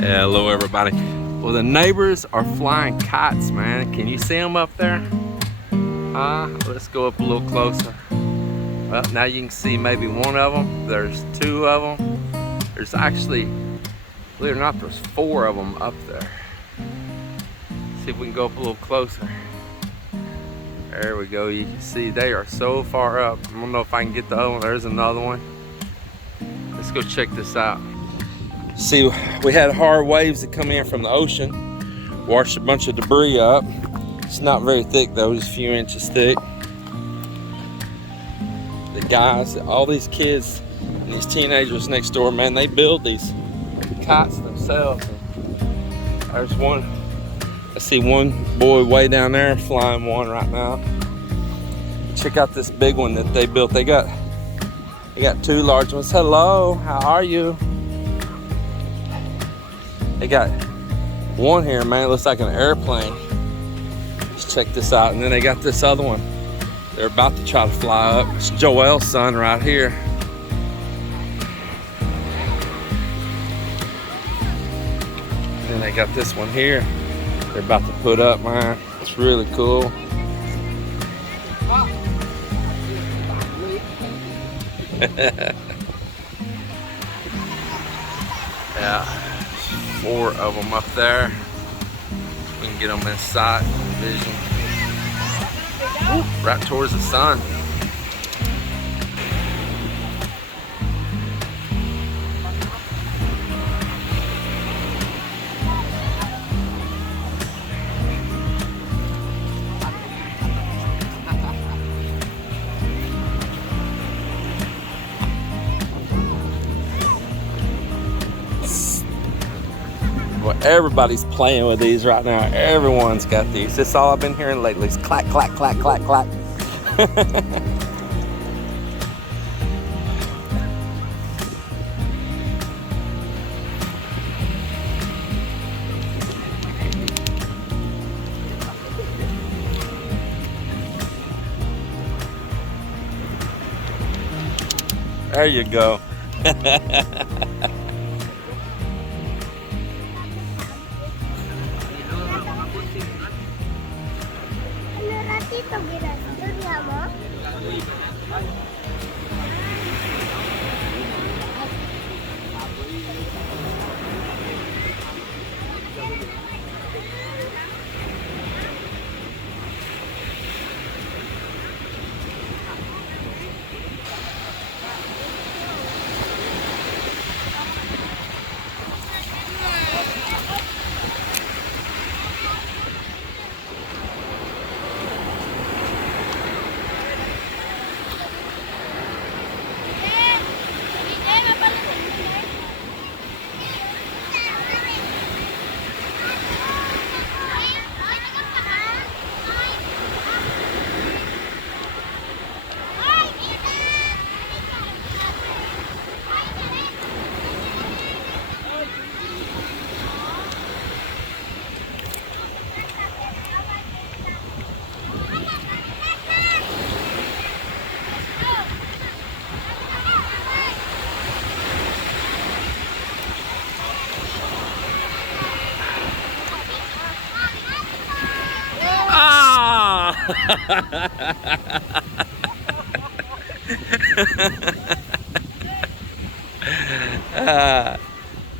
Hello everybody. Well, the neighbors are flying kites, man. Can you see them up there? Let's go up a little closer. Well, now you can see maybe one of them. There's two of them. There's actually, believe it or not, there's four of them up there. See if we can go up a little closer. There we go. You can see they are so far up. I don't know if I can get the other one. There's another one. Let's go check this out. See, we had hard waves that come in from the ocean, washed a bunch of debris up. It's not very thick though, just a few inches thick. The guys, all these kids and these teenagers next door, man, they build these kites themselves. And there's one, I see one boy way down there flying one right now. Check out this big one that they built. They got two large ones. Hello, how are you? They got one here, man, it looks like an airplane. Let's check this out. And then they got this other one. They're about to try to fly up. It's Joel's son right here. And then they got this one here. They're about to put up, man. It's really cool. Yeah. Four of them up there. We can get them in sight and vision. Ooh, right towards the sun. Well, everybody's playing with these right now. Everyone's got these. That's all I've been hearing lately. It's clack, clack, clack, clack, clack. There you go.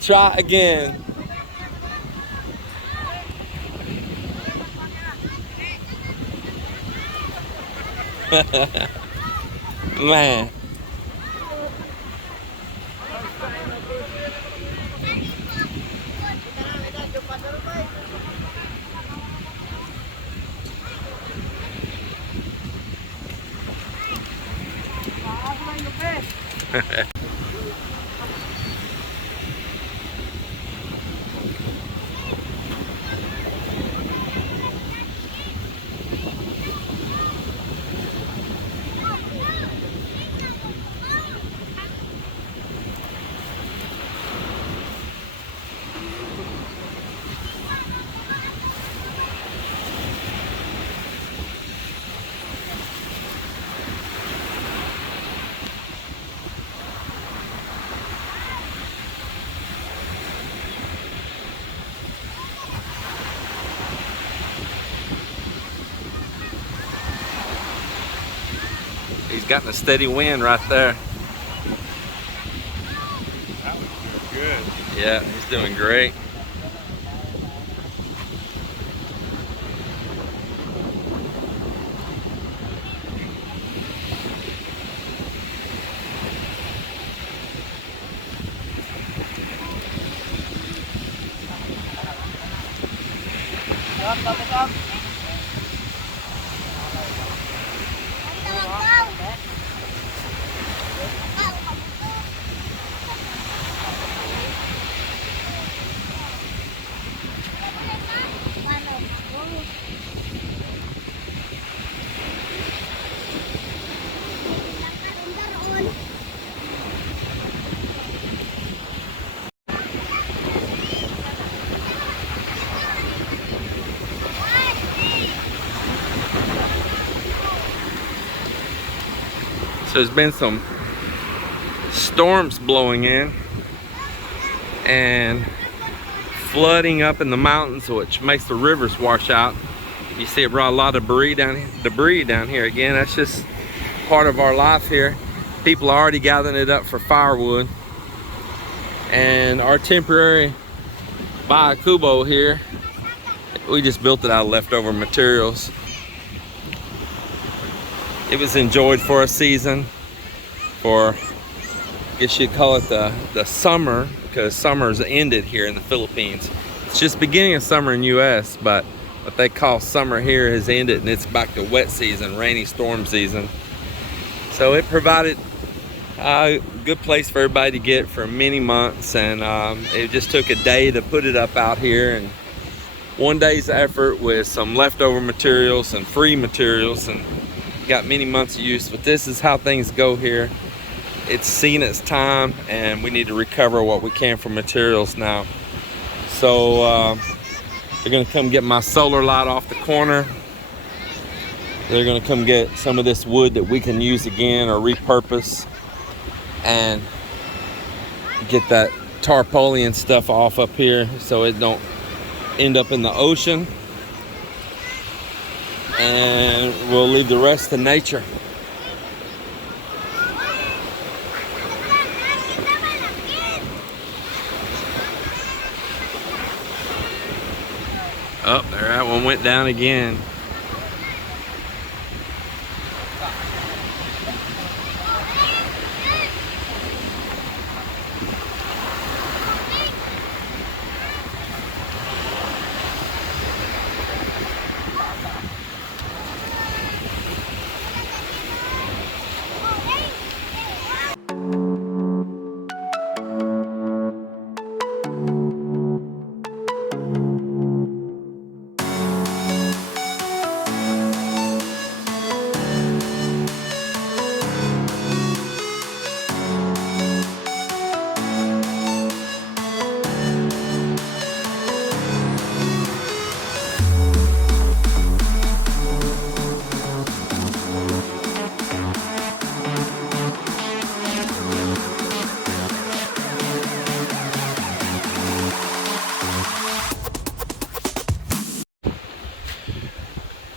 Try again. Man. Gotten a steady wind right there. That was good. Yeah, he's doing great. So there's been some storms blowing in and flooding up in the mountains, which makes the rivers wash out. You see it brought a lot of debris down here. Again, that's just part of our life here. People are already gathering it up for firewood. And our temporary Bayakubo here, we just built it out of leftover materials. It was enjoyed for a season, for, I guess you'd call it the summer, because summer's ended here in the Philippines. It's just beginning of summer in US, but what they call summer here has ended and it's back to wet season, rainy storm season. So it provided a good place for everybody to get for many months, and it just took a day to put it up out here, and one day's effort with some leftover materials and free materials, and got many months of use. But this is how things go here. It's seen its time, and we need to recover what we can from materials now. So they're gonna come get my solar light off the corner. They're gonna come get some of this wood that we can use again or repurpose, and get that tarpaulin stuff off up here so it don't end up in the ocean. And we'll leave the rest to nature. Oh, there, that one went down again.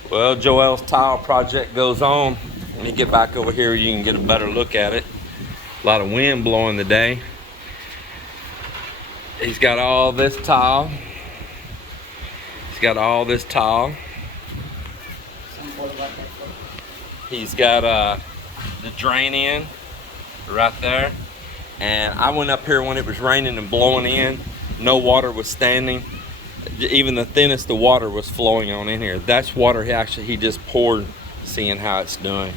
Well, Joel's tile project goes on. Let me get back over here, you can get a better look at it. A lot of wind blowing today. He's got all this tile. He's got all this tile. He's got the drain in right there. And I went up here when it was raining and blowing in. No water was standing. Even the thinnest of water was flowing on in here. That's water he just poured, seeing how it's doing.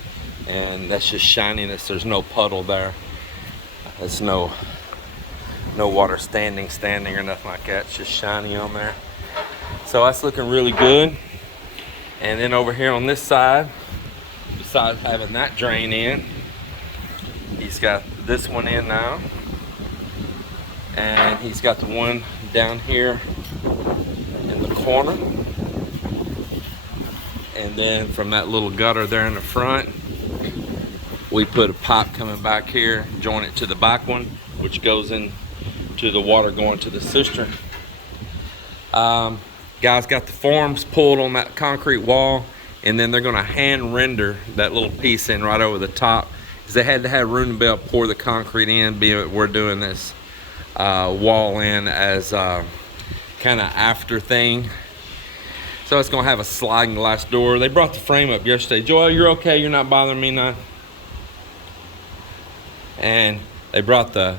And that's just shininess. There's no puddle there. There's no water standing or nothing like that. It's just shiny on there. So that's looking really good. And then over here on this side, besides having that drain in, he's got this one in now. And he's got the one down here in the corner. And then from that little gutter there in the front, we put a pipe coming back here, join it to the back one, which goes in to the water going to the cistern. Guys got the forms pulled on that concrete wall. and then they're gonna hand render that little piece in right over the top, because they had to have room to be able to pour the concrete in. We're doing this wall in as kind of after thing. So it's gonna have a sliding glass door. They brought the frame up yesterday. Joel, you're okay? You're not bothering me none? And they brought the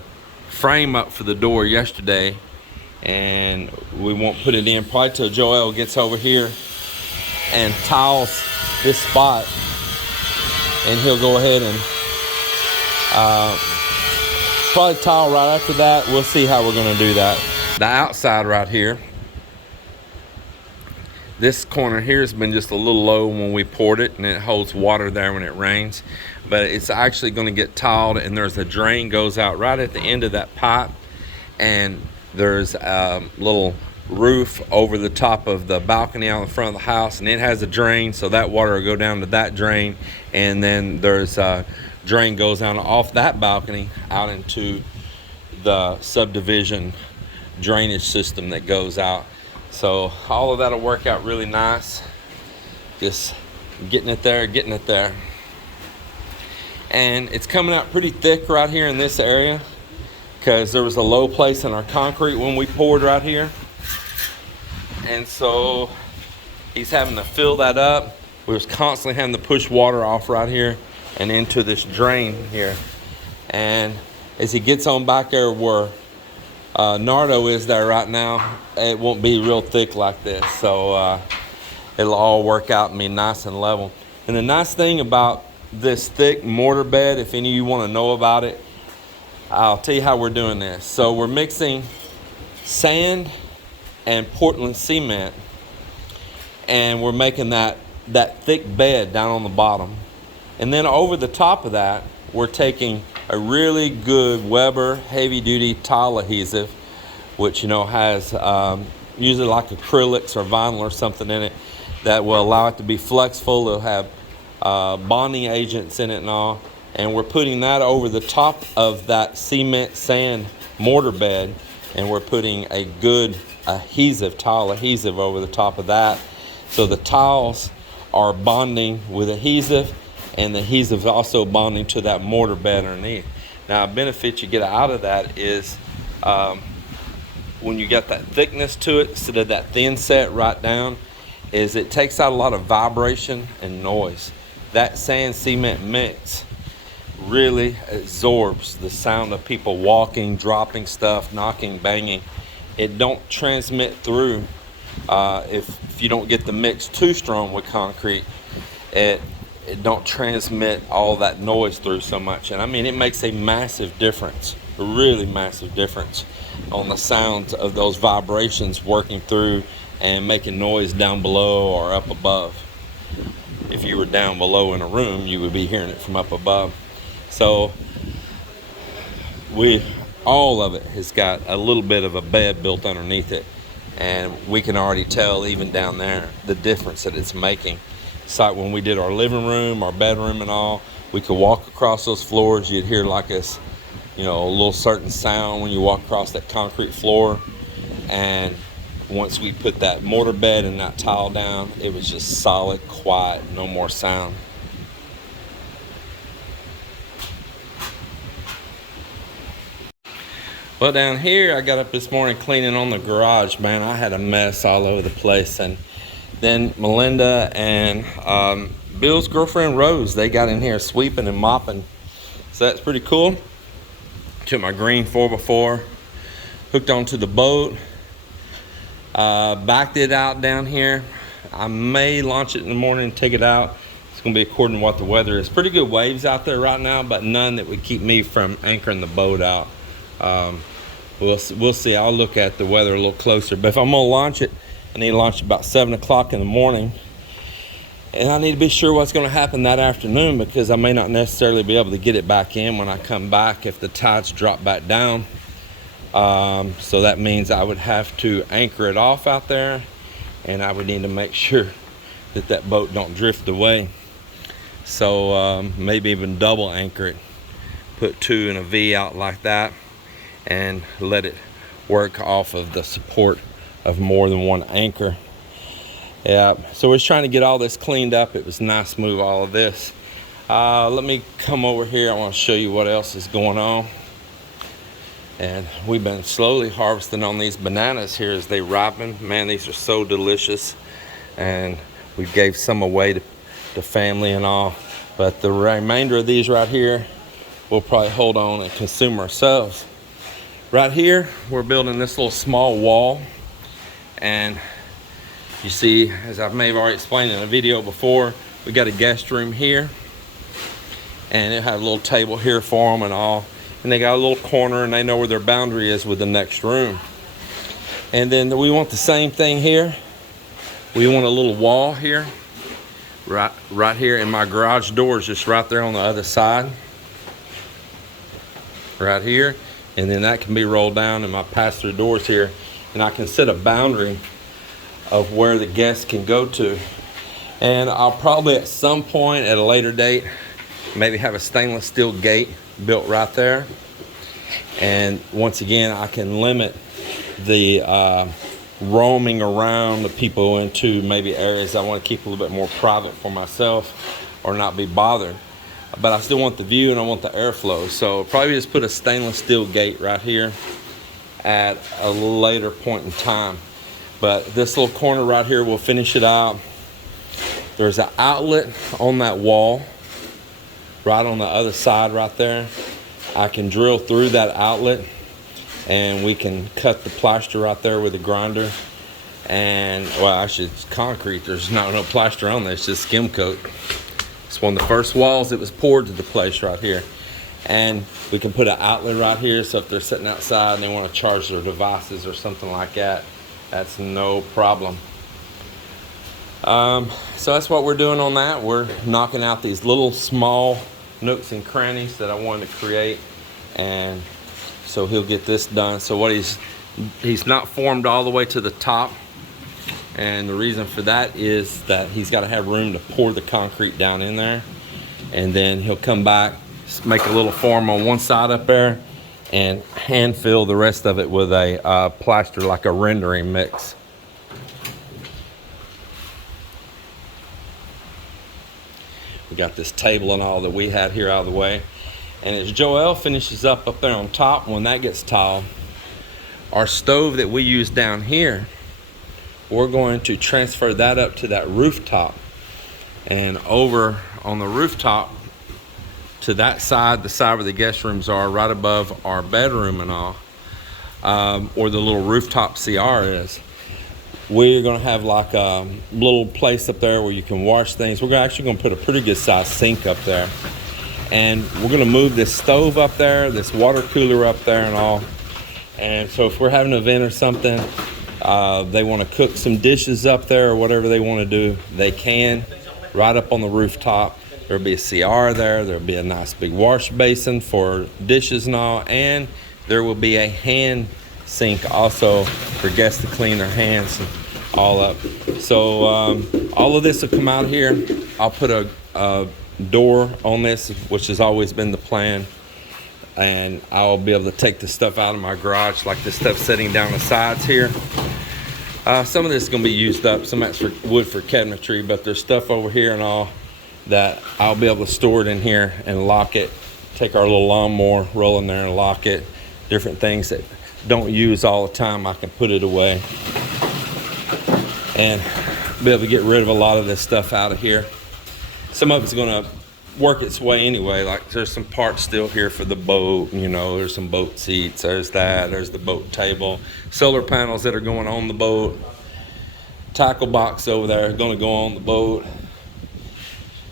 frame up for the door yesterday, and we won't put it in probably till Joel gets over here and tiles this spot, and he'll go ahead and probably tile right after that. We'll see how we're gonna do that. The outside right here, this corner here has been just a little low when we poured it, and it holds water there when it rains, but it's actually going to get tiled, and there's a drain goes out right at the end of that pipe, and there's a little roof over the top of the balcony out in front of the house, and it has a drain, so that water will go down to that drain, and then there's a drain goes down off that balcony out into the subdivision drainage system that goes out. So all of that'll work out really nice. Just getting it there. And it's coming out pretty thick right here in this area, because there was a low place in our concrete when we poured right here. And so he's having to fill that up. We was constantly having to push water off right here and into this drain here. And as he gets on back there where Nardo is there right now, it won't be real thick like this, so it'll all work out and be nice and level. And the nice thing about this thick mortar bed, if any of you want to know about it, I'll tell you how we're doing this. So we're mixing sand and Portland cement, and we're making that thick bed down on the bottom, and then over the top of that we're taking a really good Weber heavy-duty tile adhesive, which has usually like acrylics or vinyl or something in it that will allow it to be flexible. It'll have bonding agents in it and all, and we're putting that over the top of that cement sand mortar bed, and we're putting a good tile adhesive over the top of that, so the tiles are bonding with adhesive, and the adhesive is also bonding to that mortar bed underneath. Now, a benefit you get out of that is when you get that thickness to it instead of that thin set right down, is it takes out a lot of vibration and noise. That sand cement mix really absorbs the sound of people walking, dropping stuff, knocking, banging. It don't transmit through if you don't get the mix too strong with concrete. It don't transmit all that noise through so much. And I mean, it makes a massive difference, a really massive difference on the sounds of those vibrations working through and making noise down below or up above. If you were down below in a room, you would be hearing it from up above. So all of it has got a little bit of a bed built underneath it, and we can already tell even down there the difference that it's making. It's like when we did our living room, our bedroom and all, we could walk across those floors, you'd hear like this, a little certain sound when you walk across that concrete floor. And once we put that mortar bed and that tile down, it was just solid, quiet, no more sound. Well, down here, I got up this morning cleaning on the garage, man. I had a mess all over the place. And then Melinda and Bill's girlfriend Rose, they got in here sweeping and mopping. So that's pretty cool. Took my green 4x4, hooked onto the boat, backed it out down here. I may launch it in the morning and take it out. It's gonna be according to what the weather is. Pretty good waves out there right now, but none that would keep me from anchoring the boat out. We'll see. I'll look at the weather a little closer, but if I'm gonna launch it, I need to launch about 7 o'clock in the morning, and I need to be sure what's going to happen that afternoon, because I may not necessarily be able to get it back in when I come back if the tides drop back down. So that means I would have to anchor it off out there, and I would need to make sure that that boat don't drift away. So maybe even double anchor it, put 2 in a V out like that, and let it work off of the support of more than one anchor. Yeah, so we're trying to get all this cleaned up. It was nice to move all of this. Let me come over here. I want to show you what else is going on. And we've been slowly harvesting on these bananas here as they ripen. Man, these are so delicious. And we gave some away to family and all. But the remainder of these right here, we'll probably hold on and consume ourselves. Right here, we're building this little small wall. And you see, as I may have already explained in a video before, we got a guest room here. And it had a little table here for them and all. And they got a little corner and they know where their boundary is with the next room. And then we want the same thing here. We want a little wall here. Right here, and my garage door is just right there on the other side. Right here. And then that can be rolled down and my pass-through doors here. And I can set a boundary of where the guests can go to. And I'll probably at some point at a later date maybe have a stainless steel gate built right there. And once again, I can limit the roaming around the people into maybe areas I want to keep a little bit more private for myself or not be bothered. But I still want the view and I want the airflow. So probably just put a stainless steel gate right here at a later point in time. But this little corner right here, we'll finish it out. There's an outlet on that wall right on the other side right there. I can drill through that outlet and we can cut the plaster right there with a grinder. And well, actually it's concrete. There's no plaster on there, it's just skim coat. It's one of the first walls that was poured to the place right here. And we can put an outlet right here, so if they're sitting outside and they want to charge their devices or something like that, that's no problem. So that's what we're doing on that. We're knocking out these little small nooks and crannies that I wanted to create, and so he'll get this done. So what he's not formed all the way to the top, and the reason for that is that he's got to have room to pour the concrete down in there, and then he'll come back, make a little form on one side up there, and hand fill the rest of it with a plaster, like a rendering mix. We got this table and all that we had here out of the way. And as Joel finishes up there on top, when that gets tall, our stove that we use down here, we're going to transfer that up to that rooftop. And over on the rooftop to that side, the side where the guest rooms are, right above our bedroom and all, or the little rooftop CR is, we're going to have like a little place up there where you can wash things. We're actually going to put a pretty good sized sink up there. And we're going to move this stove up there, this water cooler up there and all. And so if we're having an event or something, they want to cook some dishes up there or whatever they want to do, they can, right up on the rooftop. There'll be a CR there. There'll be a nice big wash basin for dishes and all. And there will be a hand sink also for guests to clean their hands and all up. So all of this will come out here. I'll put a door on this, which has always been the plan, and I'll be able to take the stuff out of my garage, like this stuff sitting down the sides here. Some of this is going to be used up, some of that's for wood for cabinetry, but there's stuff over here and all that I'll be able to store it in here and lock it, take our little lawnmower, roll in there and lock it. Different things that don't use all the time, I can put it away and be able to get rid of a lot of this stuff out of here. Some of it's going to work its way anyway. Like there's some parts still here for the boat, you know, there's some boat seats, there's that, there's the boat table, solar panels that are going on the boat, tackle box over there going to go on the boat.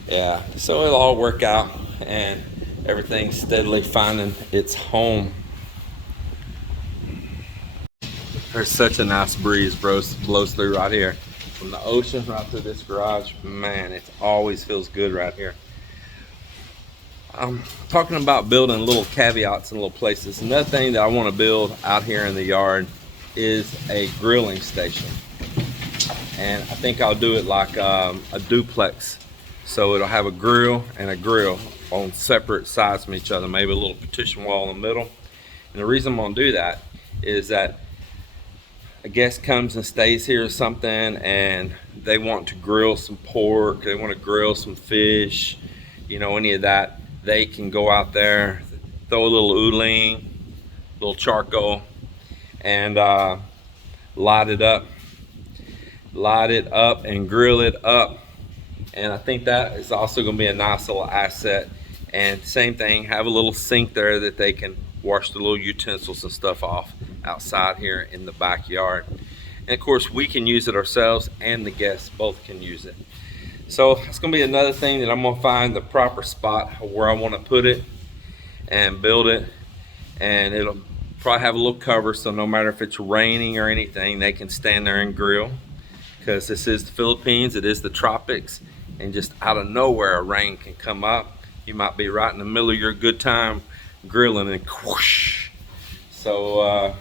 Yeah, so it'll all work out and everything's steadily finding its home. There's such a nice breeze, bro, blows through right here. From the ocean right through this garage, man, it always feels good right here. I'm talking about building little caveats in little places. Another thing that I want to build out here in the yard is a grilling station. And I think I'll do it like a duplex. So it'll have a grill and a grill on separate sides from each other, maybe a little partition wall in the middle. And the reason I'm going to do that is that a guest comes and stays here or something and they want to grill some pork, they want to grill some fish, you know, any of that, they can go out there, throw a little uling, a little charcoal, and light it up and grill it up. And I think that is also going to be a nice little asset. And same thing, have a little sink there that they can wash the little utensils and stuff off outside here in the backyard. And of course we can use it ourselves and the guests both can use it. So it's going to be another thing that I'm going to find the proper spot where I want to put it and build it. And it'll probably have a little cover, so no matter if it's raining or anything, they can stand there and grill. Because this is the Philippines, it is the tropics, and just out of nowhere a rain can come up. You might be right in the middle of your good time grilling and whoosh. So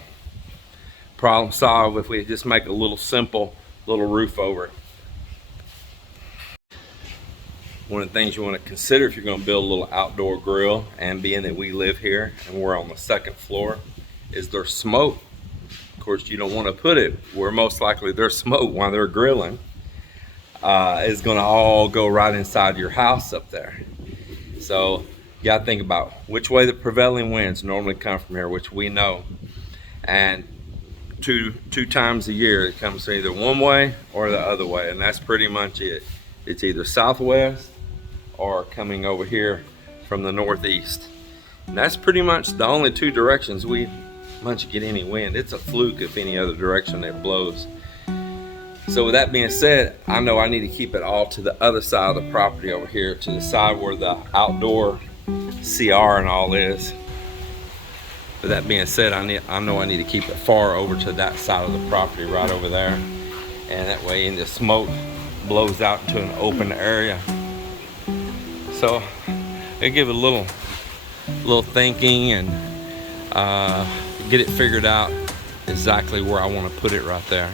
problem solved if we just make a little simple little roof over it. One of the things you want to consider if you're going to build a little outdoor grill, and being that we live here and we're on the second floor, is there's smoke. Of course, you don't want to put it where most likely there's smoke while they're grilling. It's going to all go right inside your house up there. So you got to think about which way the prevailing winds normally come from here, which we know. And two times a year it comes either one way or the other way, and that's pretty much it. It's either southwest or coming over here from the northeast. And that's pretty much the only two directions we much get any wind. It's a fluke if any other direction it blows. So with that being said, I know I need to keep it all to the other side of the property over here, to the side where the outdoor CR and all is. With that being said, I know I need to keep it far over to that side of the property, right over there. And that way the smoke blows out into an open area. So I give it a little thinking and get it figured out exactly where I want to put it right there.